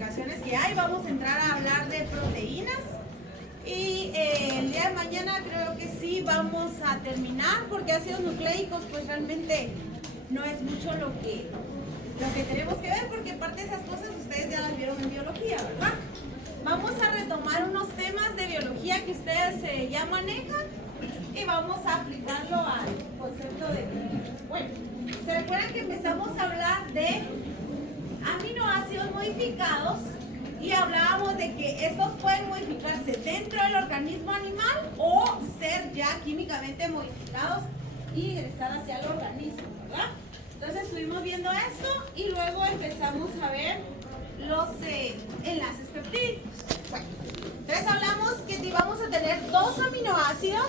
clasificaciones que hay. Vamos a entrar a hablar de proteínas. Y el día de mañana creo que sí vamos a terminar, porque ácidos nucleicos pues realmente no es mucho lo que tenemos que ver, porque parte de esas cosas ustedes ya las vieron en biología, ¿verdad? Vamos a retomar unos temas de biología que ustedes ya manejan y vamos a aplicarlo al concepto de química. Bueno, ¿se recuerdan que empezamos a hablar de aminoácidos modificados? Y hablábamos de que estos pueden modificarse dentro del organismo animal o ser ya químicamente modificados y ingresar hacia el organismo, ¿verdad? Entonces estuvimos viendo esto y luego empezamos a ver los enlaces peptídicos. Bueno, entonces hablamos que vamos a tener dos aminoácidos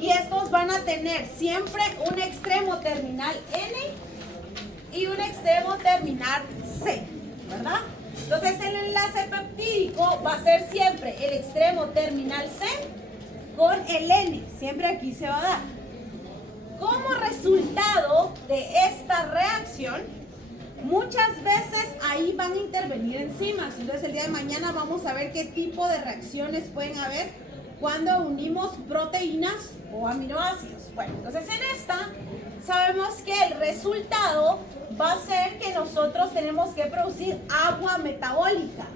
y estos van a tener siempre un extremo terminal N y un extremo terminal C, ¿verdad? Entonces el enlace peptídico va a ser siempre el extremo terminal C con el N, siempre aquí se va a dar. Como resultado de esta reacción, muchas veces ahí van a intervenir enzimas. Entonces el día de mañana vamos a ver qué tipo de reacciones pueden haber cuando unimos proteínas o aminoácidos. Bueno, entonces en esta sabemos que el resultado va a ser que nosotros tenemos que producir agua metabólica.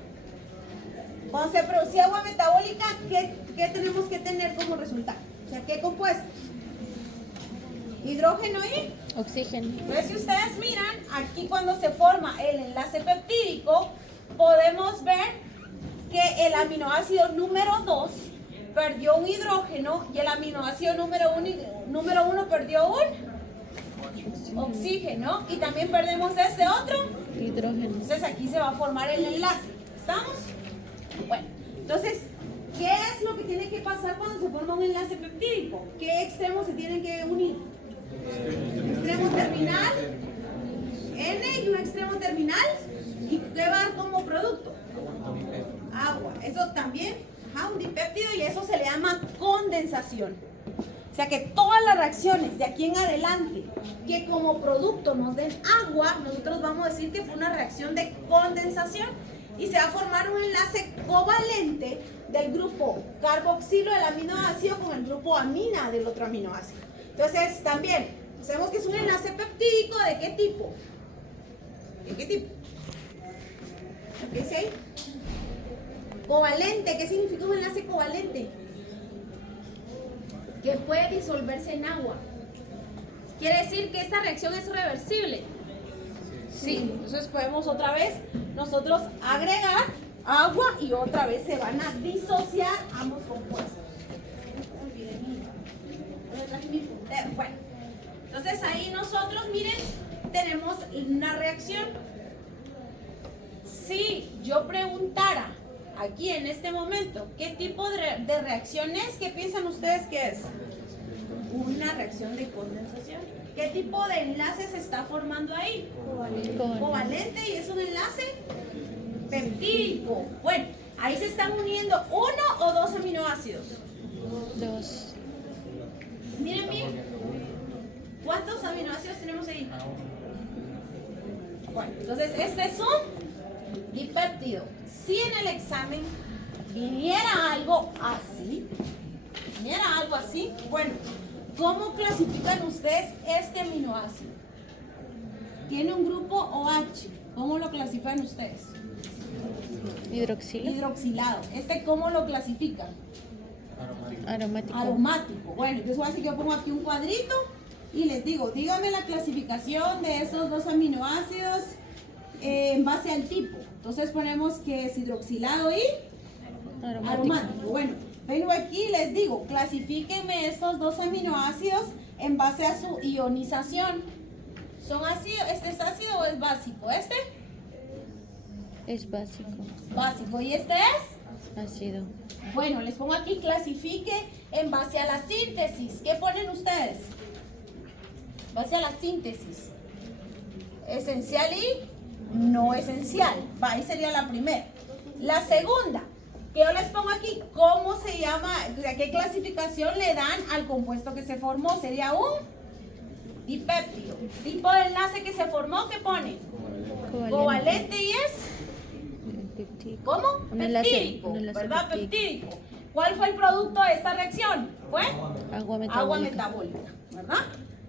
Cuando se produce agua metabólica, ¿qué tenemos que tener como resultado? O sea, ¿qué compuestos? Hidrógeno y oxígeno. Entonces, si ustedes miran, aquí cuando se forma el enlace peptídico, podemos ver que el aminoácido número 2 perdió un hidrógeno y el aminoácido número 1 perdió un oxígeno y también perdemos este otro Hidrógeno. Entonces aquí se va a formar el enlace. ¿Estamos? Bueno, entonces, ¿qué es lo que tiene que pasar cuando se forma un enlace peptídico? ¿Qué extremos se tienen que unir? Extremo terminal N y un extremo terminal. ¿Y qué va a dar como producto? Agua. Eso también, un dipéptido, y eso se le llama condensación. O sea que todas las reacciones de aquí en adelante que como producto nos den agua, nosotros vamos a decir que fue una reacción de condensación y se va a formar un enlace covalente del grupo carboxilo del aminoácido con el grupo amina del otro aminoácido. Entonces también sabemos que es un enlace peptídico. ¿De qué tipo? ¿De qué tipo? ¿Qué dice ahí? Covalente. ¿Qué significa un enlace covalente? Que puede disolverse en agua. Quiere decir que esta reacción es reversible. Sí, entonces podemos otra vez nosotros agregar agua y otra vez se van a disociar ambos compuestos. Bueno, entonces ahí nosotros, miren, tenemos una reacción. Si yo preguntara aquí en este momento, ¿qué tipo de reacción es? ¿Qué piensan ustedes que es? Una reacción de condensación. ¿Qué tipo de enlace se está formando ahí? Covalente, y es un enlace peptídico. Bueno, ahí se están uniendo uno o dos aminoácidos. Dos. Miren bien. ¿Cuántos aminoácidos tenemos ahí? Bueno, entonces este es un dipéptido. Si en el examen viniera algo así, bueno, ¿cómo clasifican ustedes este aminoácido? Tiene un grupo OH. ¿Cómo lo clasifican ustedes? Hidroxilo. Hidroxilado. ¿Cómo lo clasifican? Aromático. Aromático. Bueno, entonces voy a decir que yo pongo aquí un cuadrito y les digo, díganme la clasificación de esos dos aminoácidos en base al tipo. Entonces ponemos que es hidroxilado y aromático. Bueno, vengo aquí y les digo, clasifíquenme estos dos aminoácidos en base a su ionización. ¿Son ácidos? ¿Este es ácido o es básico? ¿Este? Es básico. Básico. ¿Y este es? Ácido. Bueno, les pongo aquí, clasifique en base a la síntesis. ¿Qué ponen ustedes? Base a la síntesis. Esencial y no esencial. Va, ahí sería la primera. La segunda, que yo les pongo aquí, ¿cómo se llama? ¿Qué clasificación le dan al compuesto que se formó? Sería un dipéptido. Tipo de enlace que se formó, ¿qué pone? Covalente y es peptídico. ¿Cómo? Un enlace, Peptídico, un enlace ¿verdad? peptídico. Peptídico. ¿Cuál fue el producto de esta reacción? Fue Agua metabólica. agua metabólica, ¿verdad?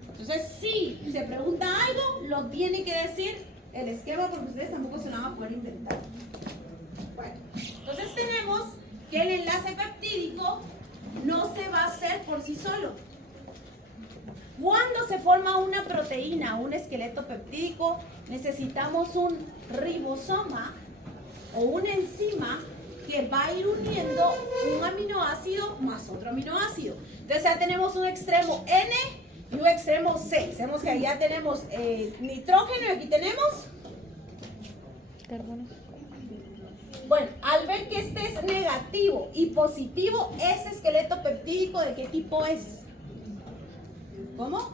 Entonces, si se pregunta algo, lo tiene que decir el esquema porque ustedes tampoco se lo van a poder inventar. Bueno, entonces tenemos que el enlace peptídico no se va a hacer por sí solo. Cuando se forma una proteína, un esqueleto peptídico, necesitamos un ribosoma o una enzima que va a ir uniendo un aminoácido más otro aminoácido. Entonces ya tenemos un extremo N y un extremo C. Sabemos que allá tenemos nitrógeno y aquí tenemos Carbono. Bueno, al ver que este es negativo y positivo, ese esqueleto peptídico, ¿de qué tipo es? ¿Cómo?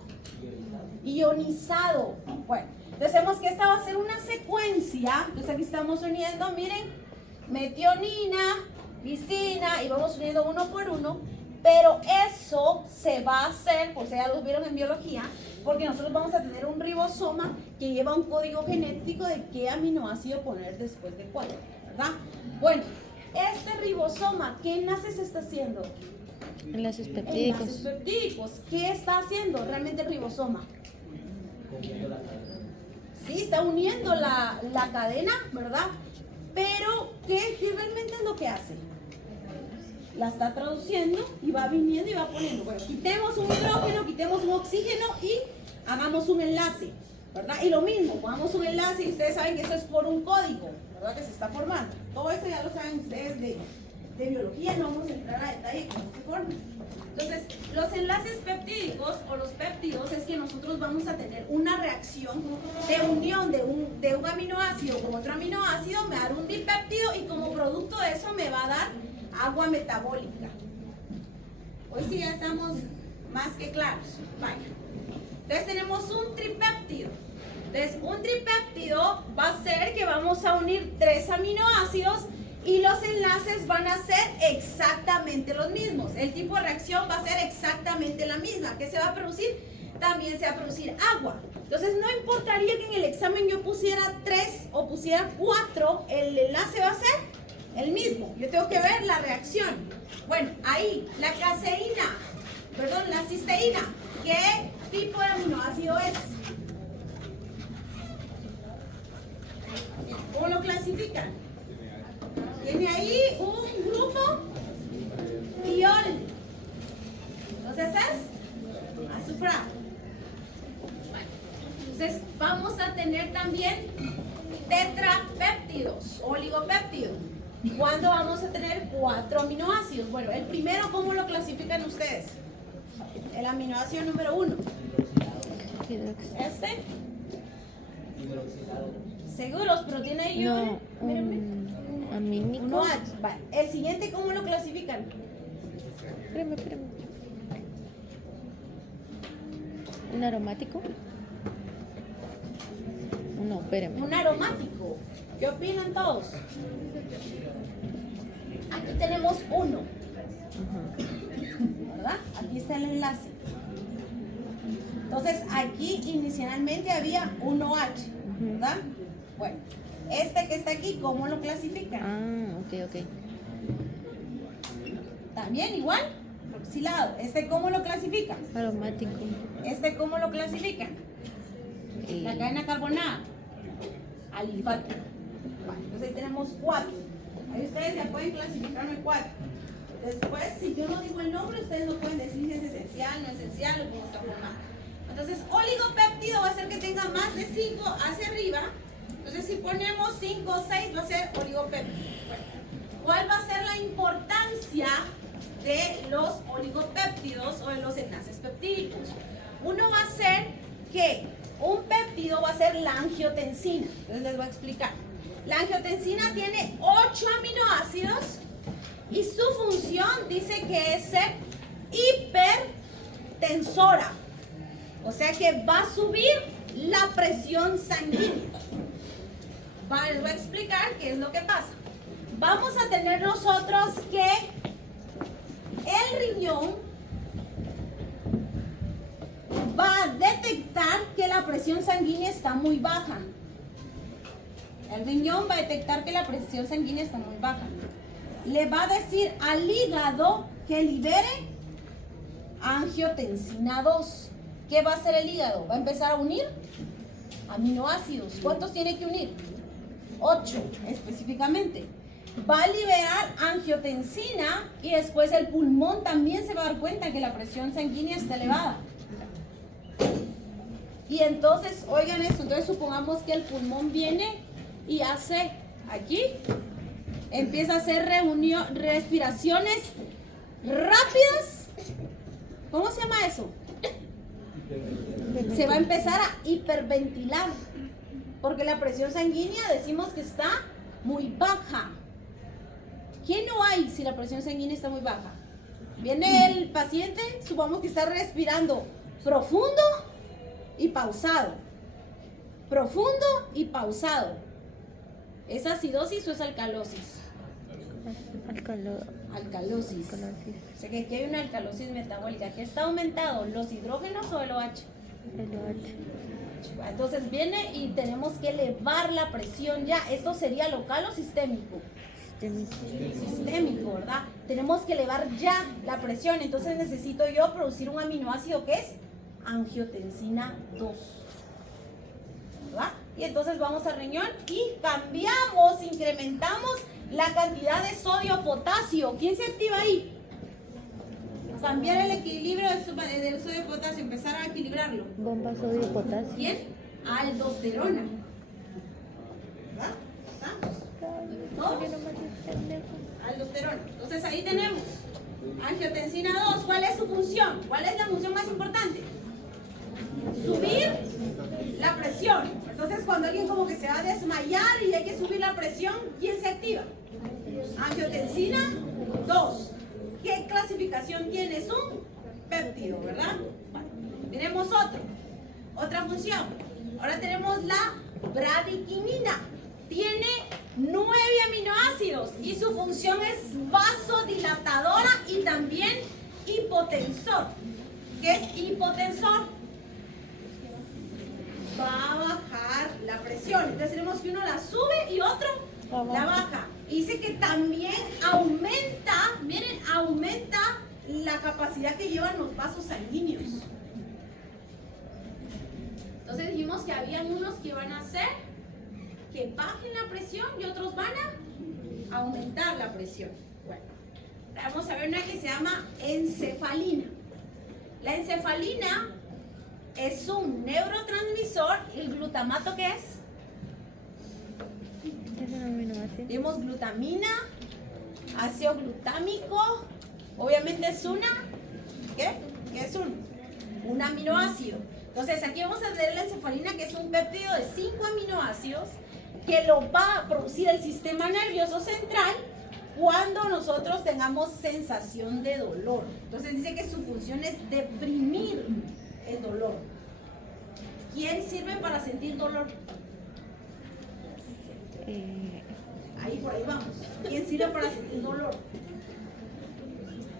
Ionizado. Bueno, entonces vemos que esta va a ser una secuencia. Entonces aquí estamos uniendo, miren, metionina, lisina, y vamos uniendo uno por uno. Pero eso se va a hacer, pues ya lo vieron en biología, porque nosotros vamos a tener un ribosoma que lleva un código genético de qué aminoácido poner después de cuál, ¿verdad? Bueno, este ribosoma, ¿qué enlaces está haciendo? Enlaces peptídicos. Enlaces peptídicos. ¿Qué está haciendo realmente el ribosoma? Sí, está uniendo la cadena, ¿verdad? Pero, ¿qué realmente es lo que hace? La está traduciendo y va viniendo y va poniendo. Bueno, quitemos un hidrógeno, quitemos un oxígeno y hagamos un enlace, ¿verdad? Y lo mismo, pongamos un enlace y ustedes saben que eso es por un código, ¿verdad? Que se está formando. Todo esto ya lo saben ustedes de biología, no vamos a entrar a detalle cómo se forma. Entonces, los enlaces peptídicos o los péptidos es que nosotros vamos a tener una reacción de unión de un aminoácido con otro aminoácido, me va a dar un dipéptido y como producto de eso me va a dar agua metabólica. Hoy sí ya estamos más que claros. Vaya. Entonces tenemos un tripéptido. Entonces un tripéptido va a ser que vamos a unir 3 aminoácidos y los enlaces van a ser exactamente los mismos. El tipo de reacción va a ser exactamente la misma. ¿Qué se va a producir? También se va a producir agua. Entonces no importaría que en el examen yo pusiera 3 o pusiera 4, el enlace va a ser el mismo. Yo tengo que ver la reacción. Bueno, ahí, la caseína, perdón, la cisteína, ¿qué tipo de aminoácido es? ¿Cómo lo clasifican? Tiene ahí un grupo tiol. Entonces es azufrado. Entonces vamos a tener también tetrapéptidos, oligopéptidos. ¿Cuándo vamos a tener 4 aminoácidos? Bueno, el primero, ¿cómo lo clasifican ustedes? El aminoácido número 1. ¿Este? Seguros, pero tiene ahí No, amínico. uno H. Vale. El siguiente, ¿cómo lo clasifican? Espérame. ¿Un aromático? No, espérame. Un aromático. ¿Qué opinan todos? Aquí tenemos 1. ¿Verdad? Aquí está el enlace. Entonces, aquí inicialmente había 1H. ¿Verdad? Bueno, este que está aquí, ¿cómo lo clasifican? Ah, ok. También igual, oxilado. ¿Este cómo lo clasifican? Aromático. ¿Este cómo lo clasifican? La cadena carbonada. Alifático. Vale, entonces ahí tenemos 4. Ahí ustedes ya pueden clasificarme 4. Después, si yo no digo el nombre, ustedes no pueden decir si es esencial, no esencial o cómo está formado. Entonces, oligopéptido va a ser que tenga más de 5 hacia arriba. Entonces, si ponemos 5 o 6, va a ser oligopéptido. Bueno, ¿cuál va a ser la importancia de los oligopéptidos o de los enlaces peptídicos? Uno va a ser que un péptido va a ser la angiotensina. Entonces, les voy a explicar. La angiotensina tiene 8 aminoácidos y su función dice que es ser hipertensora. O sea que va a subir la presión sanguínea. Les voy a explicar qué es lo que pasa. Vamos a tener nosotros que el riñón va a detectar que la presión sanguínea está muy baja. El riñón va a detectar que la presión sanguínea está muy baja. Le va a decir al hígado que libere angiotensina 2. ¿Qué va a hacer el hígado? Va a empezar a unir aminoácidos. ¿Cuántos tiene que unir? 8 específicamente. Va a liberar angiotensina y después el pulmón también se va a dar cuenta que la presión sanguínea está elevada. Y entonces, oigan esto, entonces supongamos que el pulmón viene y hace aquí, empieza a hacer respiraciones rápidas. ¿Cómo se llama eso? Se va a empezar a hiperventilar, porque la presión sanguínea decimos que está muy baja. ¿Qué no hay si la presión sanguínea está muy baja? Viene el paciente, supongamos que está respirando profundo y pausado. Profundo y pausado. ¿Es acidosis o es alcalosis? Alcalosis. O sea que aquí hay una alcalosis metabólica. ¿Qué está aumentado? ¿Los hidrógenos o el OH? El OH. Entonces viene y tenemos que elevar la presión ya. ¿Esto sería local o sistémico? Sistémico, ¿verdad? Tenemos que elevar ya la presión. Entonces necesito yo producir un aminoácido que es angiotensina 2, ¿verdad? Y entonces vamos al riñón y cambiamos, incrementamos la cantidad de sodio-potasio. ¿Quién se activa ahí? Cambiar el equilibrio del sodio-potasio, empezar a equilibrarlo. Bomba sodio-potasio. ¿Quién? Aldosterona. ¿Verdad? ¿Estamos? Aldosterona. Entonces ahí tenemos angiotensina 2. ¿Cuál es su función? ¿Cuál es la función más importante? Subir la presión. Entonces cuando alguien como que se va a desmayar y hay que subir la presión, ¿quién se activa? Angiotensina 2. ¿Qué clasificación tiene? Es un péptido, ¿verdad? Vale. Tenemos otra función. Ahora tenemos la bradiquinina. Tiene 9 aminoácidos y su función es vasodilatadora y también hipotensor. ¿Qué es hipotensor? Va a bajar la presión. Entonces tenemos que uno la sube y otro la baja. Y dice que también aumenta, miren, aumenta la capacidad que llevan los vasos sanguíneos. Entonces dijimos que habían unos que iban a hacer que bajen la presión y otros van a aumentar la presión. Bueno, vamos a ver una que se llama encefalina. La encefalina es un neurotransmisor. ¿El glutamato qué es? Vimos glutamina, ácido glutámico. Obviamente es ¿qué? ¿Qué es un aminoácido? Entonces aquí vamos a ver la encefalina, que es un péptido de 5 aminoácidos que lo va a producir el sistema nervioso central cuando nosotros tengamos sensación de dolor. Entonces dice que su función es deprimir el dolor. ¿Quién sirve para sentir dolor? Ahí, por ahí vamos. ¿Quién sirve para sentir dolor?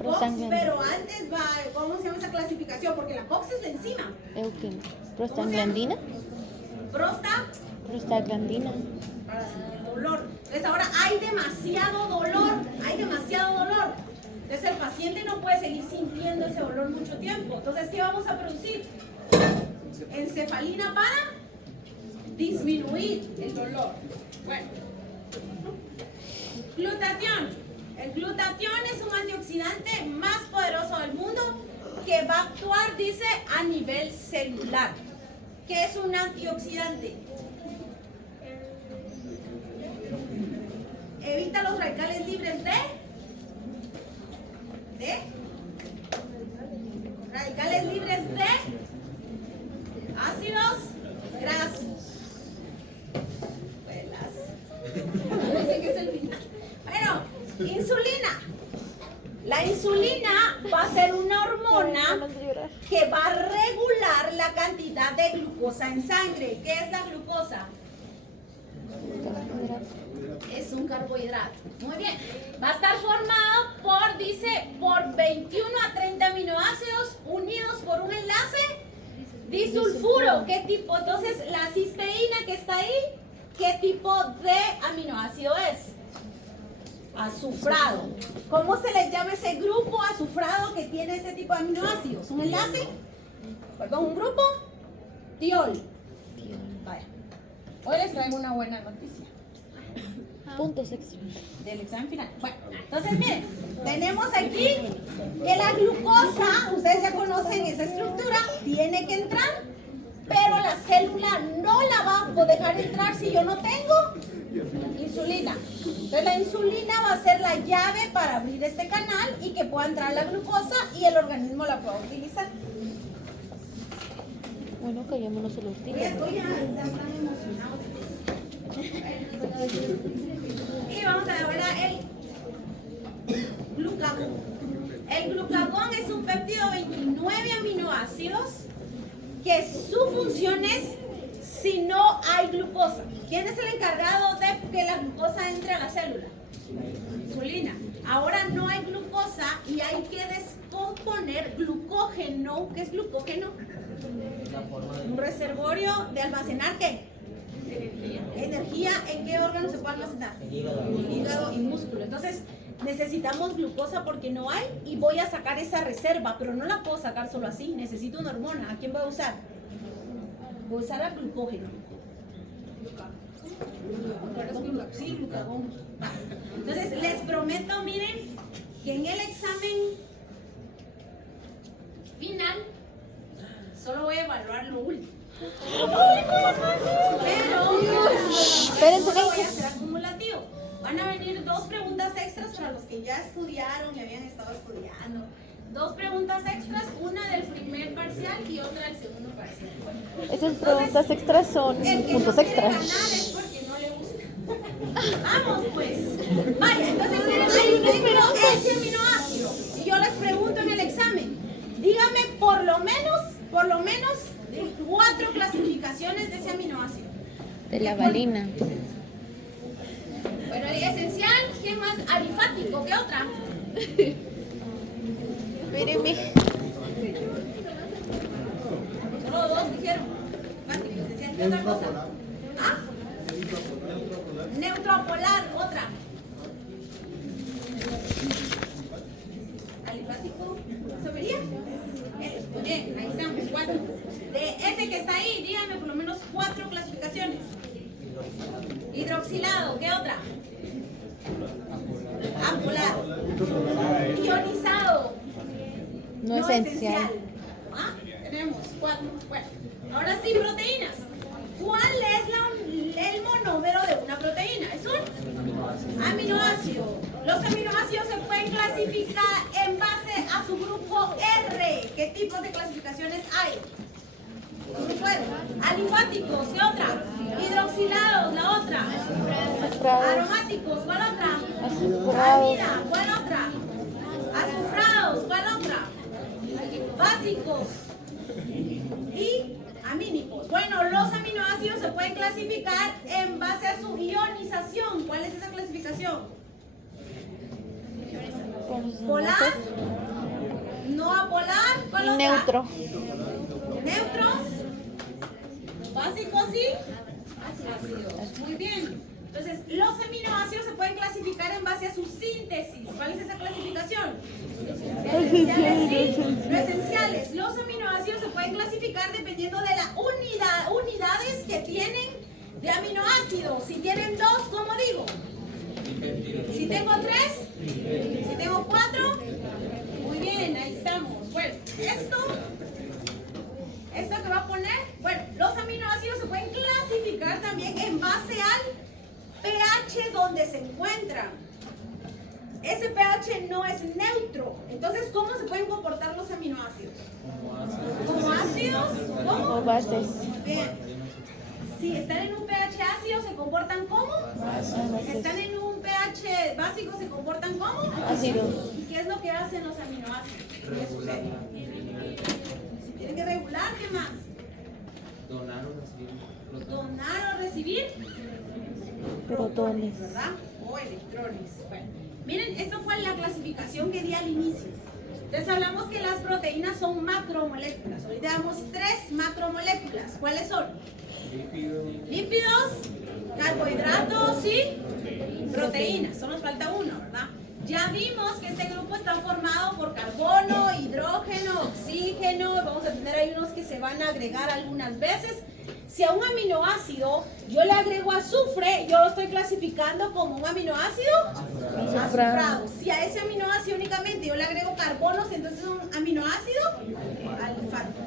COX, pero antes va, ¿cómo se llama esa clasificación? Porque la COX es la enzima. ¿Prostaglandina? Prostaglandina. Para sentir dolor. Entonces ahora hay demasiado dolor. Entonces el paciente no puede seguir sintiendo ese dolor mucho tiempo. Entonces, ¿qué vamos a producir? Encefalina para disminuir el dolor. Bueno. Glutatión. El glutatión es un antioxidante más poderoso del mundo que va a actuar, dice, a nivel celular. ¿Qué es un antioxidante? Evita los radicales libres de radicales libres de ácidos grasos. No sé qué es el final. Bueno, insulina. La insulina va a ser una hormona que va a regular la cantidad de glucosa en sangre. ¿Qué es la glucosa? Es un carbohidrato. Muy bien. Va a estar formado por 21 a 30 aminoácidos unidos por un enlace disulfuro. ¿Qué tipo? Entonces, la cisteína que está ahí, ¿qué tipo de aminoácido es? Azufrado. ¿Cómo se les llama ese grupo azufrado que tiene ese tipo de aminoácidos? ¿Un enlace? Perdón, ¿un grupo? Tiol. Vaya. Hoy les traigo una buena noticia. Puntos extra. Del examen final. Bueno, entonces miren, tenemos aquí que la glucosa, ustedes ya conocen esa estructura, tiene que entrar, pero la célula no la va a dejar entrar si yo no tengo insulina. Entonces la insulina va a ser la llave para abrir este canal y que pueda entrar la glucosa y el organismo la pueda utilizar. Bueno, callémonos el último. Ya están emocionados. Y vamos a ver ahora el glucagón. El glucagón es un péptido de 29 aminoácidos que su función es si no hay glucosa. ¿Quién es el encargado de que la glucosa entre a la célula? Insulina. Ahora no hay glucosa y hay que descomponer glucógeno. ¿Qué es glucógeno? Un reservorio de almacenar ¿qué? Energía. ¿En qué órgano se puede almacenar? Hígado y músculo. Entonces necesitamos glucosa porque no hay y voy a sacar esa reserva, pero no la puedo sacar solo así. Necesito una hormona. ¿A quién voy a usar? Voy a usar al glucógeno. Sí, glucagón. Entonces les prometo, miren, que en el examen final solo voy a evaluar lo último. Pero no lo voy a hacer acumulativo. Van a venir 2 preguntas extras para los que ya estudiaron y habían estado estudiando. 2 preguntas extras, una del primer parcial y otra del segundo parcial. Esas preguntas extras son puntos extras. Es porque no le gusta. Vamos pues. Vaya, entonces miren, hay un número ese aminoácido. Y yo les pregunto en el examen, dígame por lo menos 4 clasificaciones de ese aminoácido. De la valina. Bueno, esencial, ¿qué más? Alifático, ¿qué otra? Espéreme. Solo 2 dijeron. Alifático, esencial, ¿qué otra cosa? ¿Ah? Neutropolar, otra. Alifático, ¿se vería? Muy bien, ahí estamos, 4. De ese que está ahí, díganme por lo menos 4 clasificaciones. Hidroxilado, ¿qué otra? Apolar. Ionizado. No esencial. ¿Ah? Tenemos 4. Bueno, ahora sí, proteínas. ¿Cuál es el monómero de una proteína? Es un aminoácido. Los aminoácidos se pueden clasificar en base a su grupo R. ¿Qué tipos de clasificaciones hay? Grupo R. Alifáticos, ¿qué otra? Hidroxilados, la otra. Aromáticos, ¿cuál otra? Azufrados. Amida, ¿cuál otra? Azufrados, ¿cuál otra? Básicos y amínicos. Bueno, los aminoácidos se pueden clasificar en base a su ionización. ¿Cuál es esa clasificación? Polar, no apolar, ¿cuál otra? Neutro. Neutros, básicos y ácidos. Muy bien. Entonces, los aminoácidos se pueden clasificar en base a su síntesis. ¿Cuál es esa clasificación? Esenciales y no esenciales. Los aminoácidos se pueden clasificar dependiendo de las unidades que tienen de aminoácidos. Si tienen 2, ¿cómo digo? Si tengo 3, si tengo 4, muy bien, ahí estamos. Bueno, esto que va a poner, bueno, los aminoácidos se pueden clasificar también en base al pH donde se encuentran. Ese pH no es neutro. Entonces, ¿cómo se pueden comportar los aminoácidos? ¿Como ácidos? ¿Cómo? O bases. Bien. Si están en un pH ácido, ¿se comportan como? Si están en un pH básico, ¿se comportan como? Ácidos. ¿Y qué es lo que hacen los aminoácidos? ¿Qué sucede? Tienen que regular, ¿qué más? Donar o recibir. Donar o recibir Protones. ¿verdad? O electrones. Bueno, miren, esto fue la clasificación que di al inicio. Entonces hablamos que las proteínas son macromoléculas. Ahorita damos 3 macromoléculas. ¿Cuáles son? Lípidos. Lípidos, Carbohidratos y proteínas. Solo nos falta uno, ¿verdad? Ya vimos que este grupo está formado por carbono, hidrógeno, oxígeno. Vamos a tener ahí unos que se van a agregar algunas veces. Si a un aminoácido yo le agrego azufre, yo lo estoy clasificando como un aminoácido azufrado. Si a ese aminoácido únicamente yo le agrego carbonos, entonces es un aminoácido alifático.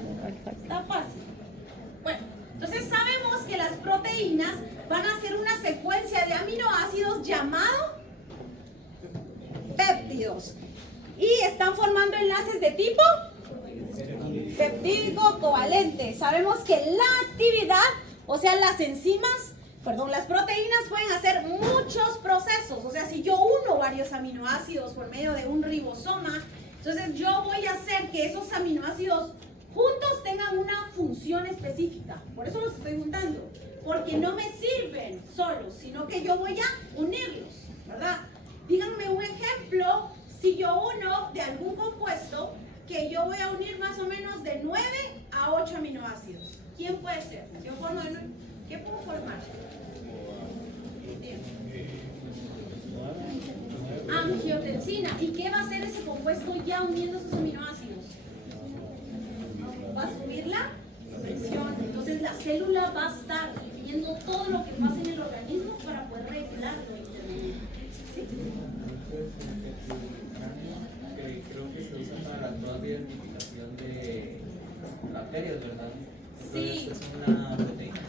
Está fácil. Bueno, entonces sabemos que las proteínas van a ser una secuencia de aminoácidos llamado péptidos. Y están formando enlaces de tipo peptídico covalente. Sabemos que la actividad, o sea, las proteínas pueden hacer muchos procesos. O sea, si yo uno varios aminoácidos por medio de un ribosoma, entonces yo voy a hacer que esos aminoácidos juntos tengan una función específica. Por eso los estoy juntando, porque no me sirven solos, sino que yo voy a unirlos, ¿verdad? Díganme un ejemplo, si yo uno de algún compuesto que yo voy a unir más o menos de 9 a 8 aminoácidos. ¿Quién puede ser? Yo formo de 9. ¿Qué puedo formar? Angiotensina. ¿Y qué va a hacer ese compuesto ya uniendo esos aminoácidos? Va a subir la presión. Entonces la célula va a estar viendo todo lo que pasa en el organismo para poder regularlo internamente. ¿Sí? Creo que se usa para toda la identificación de bacterias, ¿verdad? Sí. Entonces, es una proteína.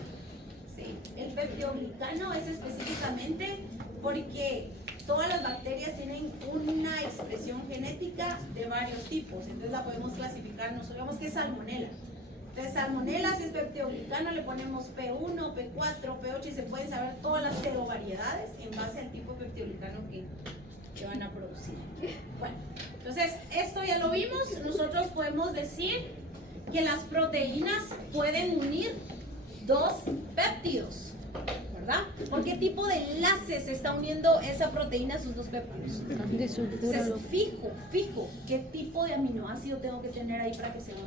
Sí, el peptidoglicano es específicamente porque todas las bacterias tienen una expresión genética de varios tipos, entonces la podemos clasificar, nos sabemos que es salmonela. Entonces salmonela, si es peptidoglicano, le ponemos P1, P4, P8 y se pueden saber todas las serovariedades en base al tipo de peptidoglicano que van a producir. Bueno, entonces esto ya lo vimos. Nosotros podemos decir que las proteínas pueden unir dos péptidos, ¿verdad? ¿Por qué tipo de enlace se está uniendo esa proteína a sus dos péptidos? Entonces, fijo, ¿qué tipo de aminoácido tengo que tener ahí para que sean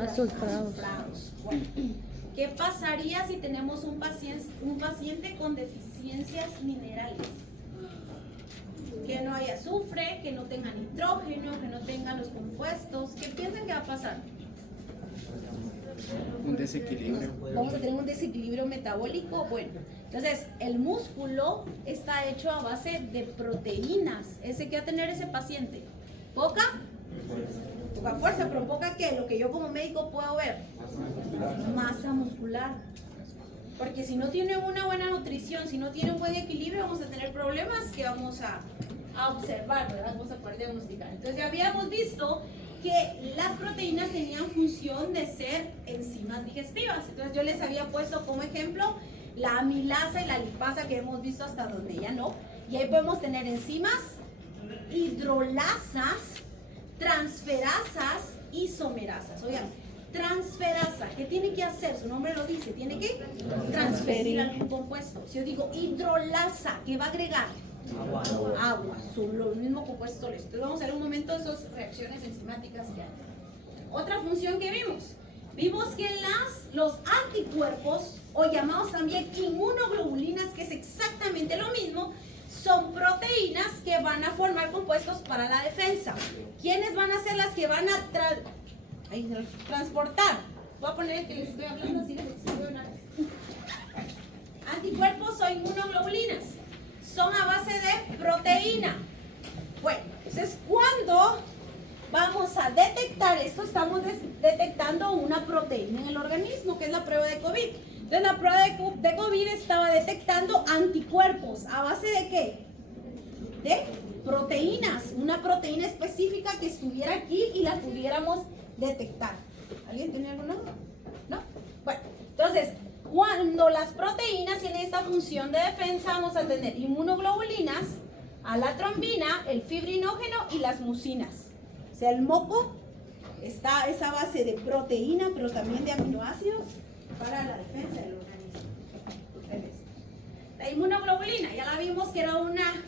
azufrados? Bueno, ¿qué pasaría si tenemos un paciente con deficiencias minerales? Que no haya azufre, que no tenga nitrógeno, que no tenga los compuestos. ¿Qué piensan que va a pasar? Un desequilibrio. Vamos a tener un desequilibrio metabólico. Bueno, entonces el músculo está hecho a base de proteínas. ¿Ese que va a tener ese paciente? Poca fuerza, pero poca ¿qué? Lo que yo como médico puedo ver, masa muscular. Porque si no tiene una buena nutrición, si no tiene un buen equilibrio, vamos a tener problemas que vamos a observar, ¿verdad? Vamos a poder diagnosticar. Entonces ya habíamos visto que las proteínas tenían función de ser enzimas digestivas. Entonces yo les había puesto como ejemplo la amilasa y la lipasa que hemos visto hasta donde ya no. Y ahí podemos tener enzimas hidrolasas, transferasas, isomerasas. Oigan, transferasa, ¿qué tiene que hacer? Su nombre lo dice, tiene que transferir algún compuesto. Si yo digo hidrolasa, ¿qué va a agregar? Agua, son los mismos compuestos. Entonces vamos a ver un momento esas reacciones enzimáticas que hay. Otra función que vimos que los anticuerpos, o llamados también inmunoglobulinas, que es exactamente lo mismo, son proteínas que van a formar compuestos para la defensa. ¿Quiénes van a ser las que van a transportar? Voy a poner el que les estoy hablando, así les explico una vez. Anticuerpos o inmunoglobulinas son a base de proteína. Bueno, entonces cuando vamos a detectar esto, estamos detectando una proteína en el organismo, que es la prueba de COVID. Entonces la prueba de COVID estaba detectando anticuerpos. ¿A base de qué? De proteínas, una proteína específica que estuviera aquí y la pudiéramos detectar. ¿Alguien tenía alguna duda? ¿No? Bueno, entonces cuando las proteínas tienen esta función de defensa, vamos a tener inmunoglobulinas, a la trombina, el fibrinógeno y las mucinas. O sea, el moco está esa base de proteína, pero también de aminoácidos para la defensa del organismo. La inmunoglobulina, ya la vimos que era una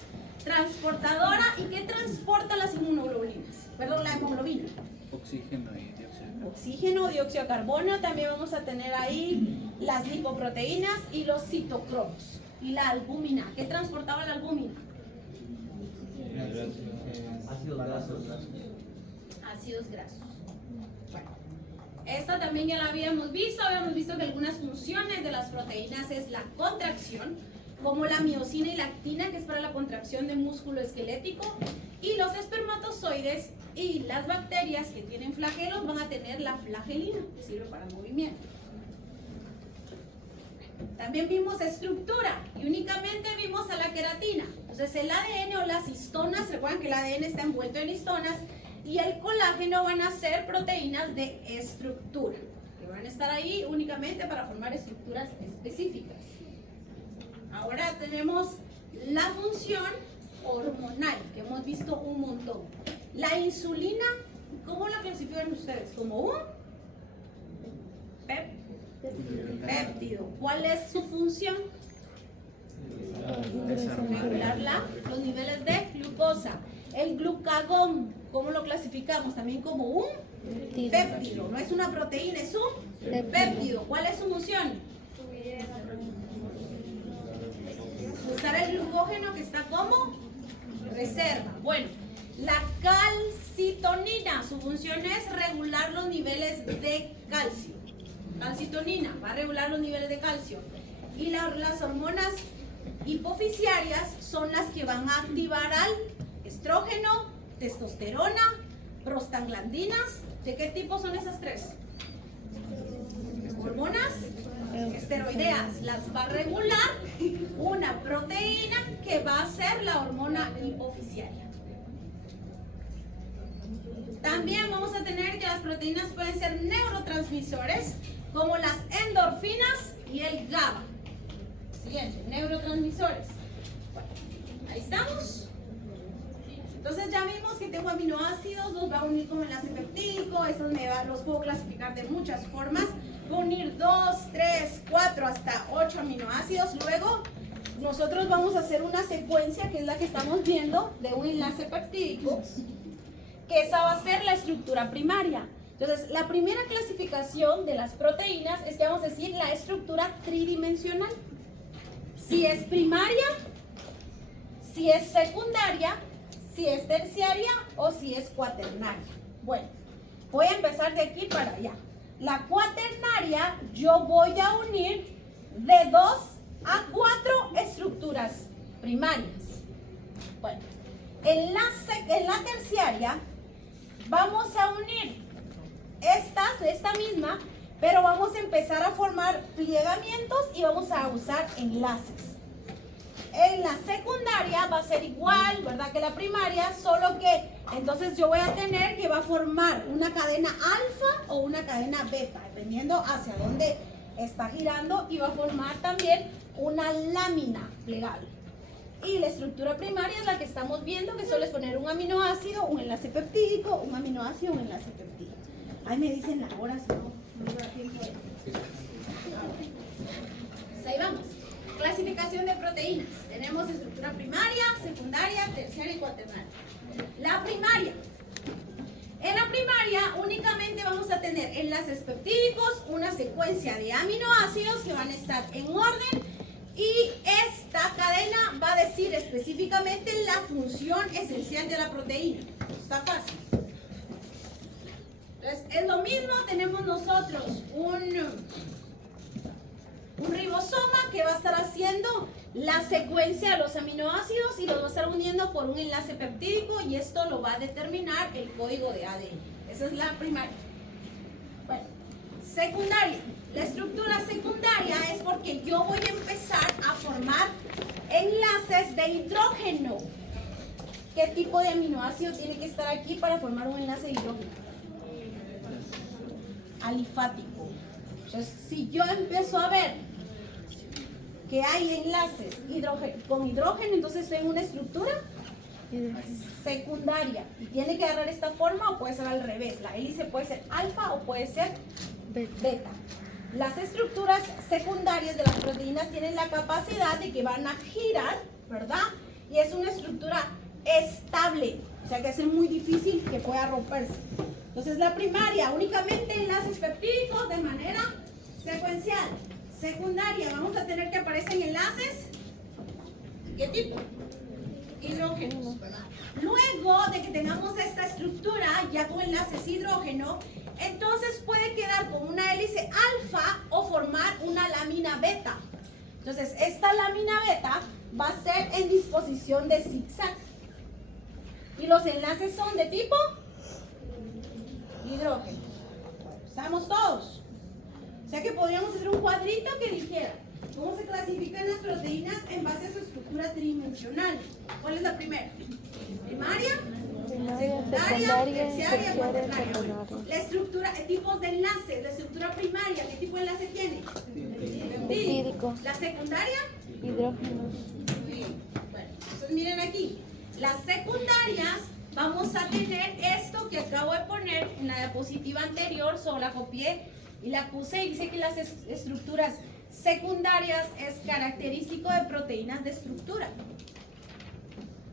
transportadora. ¿Y qué transporta las inmunoglobulinas? Perdón, la hemoglobina. Oxígeno y dióxido. Oxígeno, dióxido de carbono. También vamos a tener ahí las lipoproteínas y los citocromos. y la albúmina. ¿Qué transportaba la albúmina? Ácidos grasos. Ácidos grasos. Bueno, esta también ya la habíamos visto que algunas funciones de las proteínas es la contracción, como la miosina y la actina, que es para la contracción del músculo esquelético, y los espermatozoides y las bacterias que tienen flagelos van a tener la flagelina, que sirve para el movimiento. También vimos estructura y únicamente vimos a la queratina. Entonces el ADN o las histonas, recuerden que el ADN está envuelto en histonas, y el colágeno van a ser proteínas de estructura, que van a estar ahí únicamente para formar estructuras específicas. Ahora tenemos la función hormonal, que hemos visto un montón. La insulina, ¿cómo la clasifican ustedes? ¿Como un péptido? ¿Cuál es su función? Regular los niveles de glucosa. El glucagón, ¿cómo lo clasificamos? También como un péptido. No es una proteína, es un péptido. ¿Cuál es su función? Usar el glucógeno que está como reserva. Bueno, la calcitonina, su función es regular los niveles de calcio. Calcitonina va a regular los niveles de calcio. Y las hormonas hipofisiarias son las que van a activar al estrógeno, testosterona, prostaglandinas. ¿De qué tipo son esas tres? Hormonas esteroideas. Las va a regular una proteína que va a ser la hormona hipofisiaria. También vamos a tener que las proteínas pueden ser neurotransmisores, como las endorfinas y el GABA. Siguiente, neurotransmisores. Bueno, ahí estamos. Entonces ya vimos que tengo aminoácidos, los va a unir como enlace peptídico, esos los puedo clasificar de muchas formas. Puedo unir 2, 3, 4, hasta 8 aminoácidos. Luego nosotros vamos a hacer una secuencia, que es la que estamos viendo, de un enlace peptídico, que esa va a ser la estructura primaria. Entonces, la primera clasificación de las proteínas es que vamos a decir la estructura tridimensional. Si es primaria, si es secundaria, si es terciaria o si es cuaternaria. Bueno, voy a empezar de aquí para allá. La cuaternaria yo voy a unir de 2 a 4 estructuras primarias. Bueno, en la terciaria vamos a unir esta misma, pero vamos a empezar a formar plegamientos y vamos a usar enlaces. En la secundaria va a ser igual, ¿verdad?, que la primaria, solo que entonces yo voy a tener que va a formar una cadena alfa o una cadena beta, dependiendo hacia dónde está girando, y va a formar también una lámina plegable. Y la estructura primaria es la que estamos viendo, que solo es poner un aminoácido, un enlace peptídico, un aminoácido, un enlace peptídico. Ahí me dicen la hora, si no me da tiempo. Pues ahí vamos. Clasificación de proteínas. Tenemos estructura primaria, secundaria, terciaria y cuaternaria. La primaria. En la primaria únicamente vamos a tener enlaces peptídicos, una secuencia de aminoácidos que van a estar en orden, y esta cadena va a decir específicamente la función esencial de la proteína. Está fácil. Entonces, es lo mismo, tenemos nosotros un ribosoma que va a estar haciendo la secuencia de los aminoácidos y los va a estar uniendo por un enlace peptídico, y esto lo va a determinar el código de ADN. Esa es la primaria. Bueno, secundaria. La estructura secundaria es porque yo voy a empezar a formar enlaces de hidrógeno. ¿Qué tipo de aminoácido tiene que estar aquí para formar un enlace de hidrógeno? Alifático. Entonces, si yo empiezo a ver que hay enlaces con hidrógeno, entonces estoy en una estructura secundaria. Y tiene que agarrar esta forma, o puede ser al revés. La hélice puede ser alfa o puede ser beta. Las estructuras secundarias de las proteínas tienen la capacidad de que van a girar, ¿verdad? Y es una estructura estable, o sea que es muy difícil que pueda romperse. Entonces la primaria, únicamente enlaces peptídicos de manera secuencial. Secundaria, vamos a tener que aparecen enlaces ¿Qué tipo? Hidrógenos, ¿verdad? Luego de que tengamos esta estructura ya con enlaces hidrógeno, entonces puede quedar con una hélice alfa o formar una lámina beta. Entonces esta lámina beta va a ser en disposición de zigzag. Y los enlaces son de tipo hidrógeno. ¿Estamos todos? O sea que podríamos hacer un cuadrito que dijera cómo se clasifican las proteínas en base a su estructura tridimensional. ¿Cuál es la primera? Primaria, secundaria, terciaria, cuaternaria. La estructura, tipos de enlaces. La estructura primaria, ¿qué tipo de enlace tiene? Peptídico. La secundaria, Hidrógenos. bueno, entonces miren aquí, las secundarias vamos a tener esto que acabo de poner en la diapositiva anterior, solo la copié y la puse y dice que las estructuras secundarias es característico de proteínas de estructura.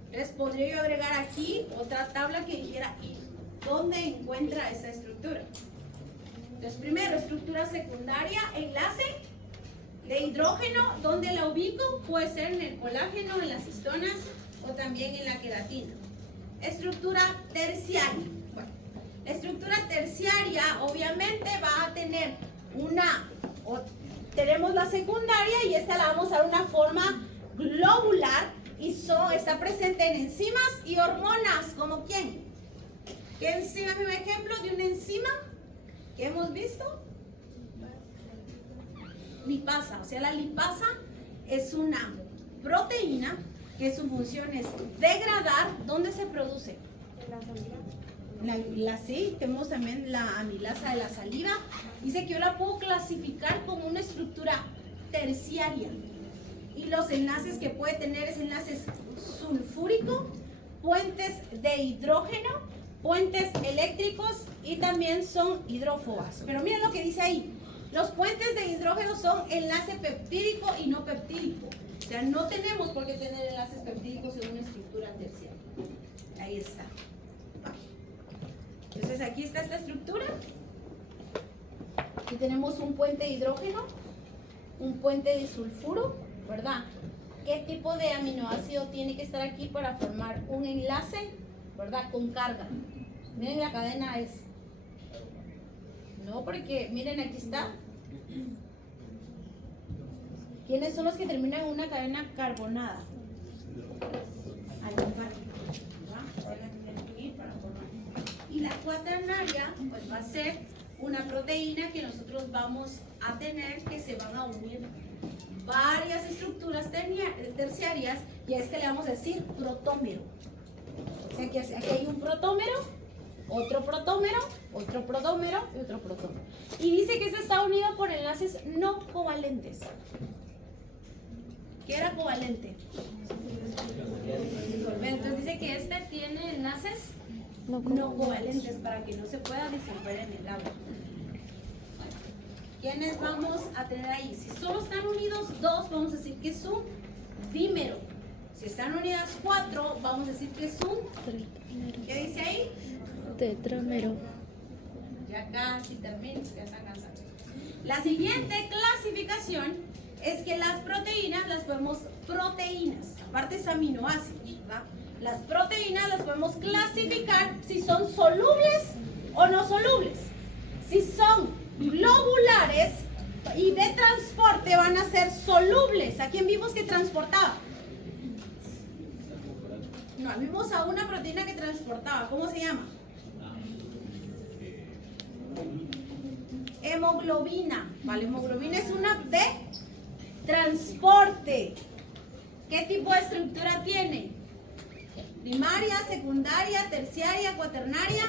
Entonces podría yo agregar aquí otra tabla que dijera ¿y dónde encuentra esa estructura? Entonces primero, estructura secundaria, enlace de hidrógeno, ¿dónde la ubico? Puede ser en el colágeno, en las histonas o también en la queratina. Estructura terciaria. Bueno, la estructura terciaria obviamente va a tener tenemos la secundaria y esta la vamos a dar una forma globular y está presente en enzimas y hormonas, ¿como quién? ¿Qué enzima es un ejemplo de una enzima que hemos visto? Lipasa, o sea, la lipasa es una proteína que su función es degradar. ¿Dónde se produce? En la saliva. Sí, tenemos también la amilasa de la saliva. Dice que yo la puedo clasificar como una estructura terciaria. Y los enlaces que puede tener es enlaces sulfúrico, puentes de hidrógeno, puentes eléctricos y también son hidrófobas. Pero miren lo que dice ahí. Los puentes de hidrógeno son enlace peptídico y no peptídico. O sea, no tenemos por qué tener enlaces peptídicos en una estructura terciaria. Ahí está. Entonces aquí está esta estructura. Aquí tenemos un puente de hidrógeno, un puente de sulfuro, ¿verdad? ¿Qué tipo de aminoácido tiene que estar aquí para formar un enlace, ¿verdad? Con carga. Miren, la cadena es... No, porque miren, aquí está. ¿Quiénes son los que terminan en una cadena carbonada? Alifático, y la cuaternaria pues va a ser una proteína que nosotros vamos a tener que se van a unir varias estructuras terciarias y a este le vamos a decir protómero. O sea que aquí hay un protómero, otro protómero, otro protómero y otro protómero. Y dice que este está unido por enlaces no covalentes. ¿Qué era covalente? Entonces dice que este tiene enlaces no covalentes para que no se pueda disolver en el agua. ¿Quiénes vamos a tener ahí? Si solo están unidos dos, vamos a decir que es un dímero. Si están unidas 4, vamos a decir que es un... ¿Qué dice ahí? Tetrámero. Ya casi termino, ya está cansado. La siguiente clasificación es que las proteínas las podemos... aparte es aminoácidos, ¿verdad? Las proteínas las podemos clasificar si son solubles o no solubles. Si son globulares y de transporte van a ser solubles. ¿A quién vimos que transportaba? No, vimos a una proteína que transportaba. ¿Cómo se llama? Hemoglobina. Vale, hemoglobina es una de transporte. ¿Qué tipo de estructura tiene? Primaria, secundaria, terciaria, cuaternaria.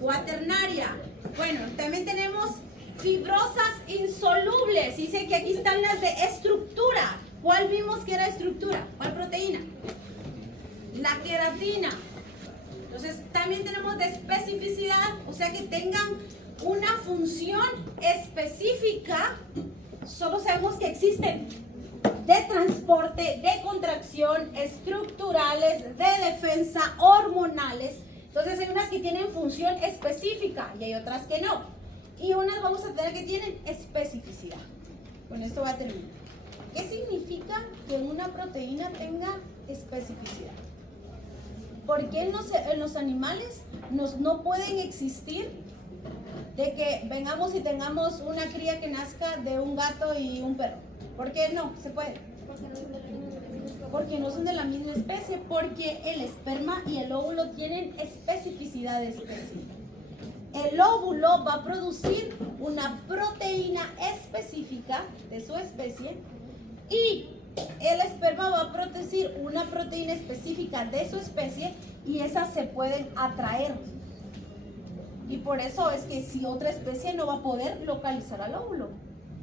Cuaternaria. Bueno, también tenemos fibrosas insolubles. Dice que aquí están las de estructura. ¿Cuál vimos que era estructura? ¿Cuál proteína? La queratina. Entonces, también tenemos de especificidad, o sea que tengan una función específica. Solo sabemos que existen de transporte, de contracción, estructurales, de defensa, hormonales. Entonces hay unas que tienen función específica y hay otras que no. Y unas vamos a tener que tienen especificidad. Con esto va a terminar. ¿Qué significa que una proteína tenga especificidad? Porque en los animales no pueden existir de que vengamos y tengamos una cría que nazca de un gato y un perro. ¿Por qué no se puede? Porque no son de la misma especie, porque el esperma y el óvulo tienen especificidad de especie. El óvulo va a producir una proteína específica de su especie y el esperma va a producir una proteína específica de su especie y esas se pueden atraer. Y por eso es que si otra especie no va a poder localizar al óvulo.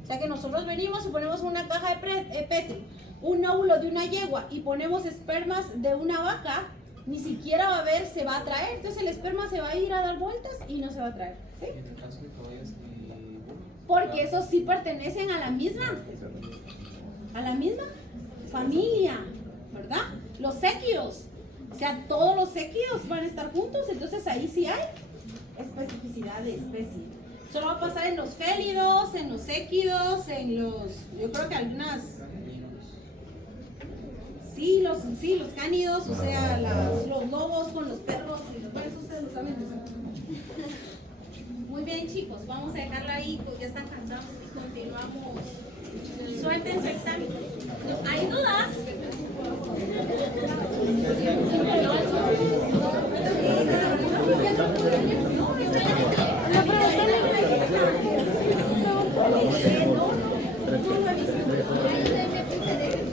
O sea que nosotros venimos y ponemos una caja de Petri, un óvulo de una yegua y ponemos espermas de una vaca, ni siquiera va a ver, se va a atraer. Entonces el esperma se va a ir a dar vueltas y no se va a atraer. ¿Sí? En el caso de caballos y burros. Porque esos sí pertenecen a la misma familia, ¿verdad? Los séquidos, o sea, todos los séquidos van a estar juntos, entonces ahí sí hay especificidad de especie. Solo va a pasar en los félidos, en los séquidos, yo creo que algunas, sí, los cánidos, o sea, los lobos con los perros, y los perros, ustedes lo saben. Muy bien, chicos, vamos a dejarla ahí, pues ya están cansados y continuamos. Suelten su examen. ¿Hay dudas?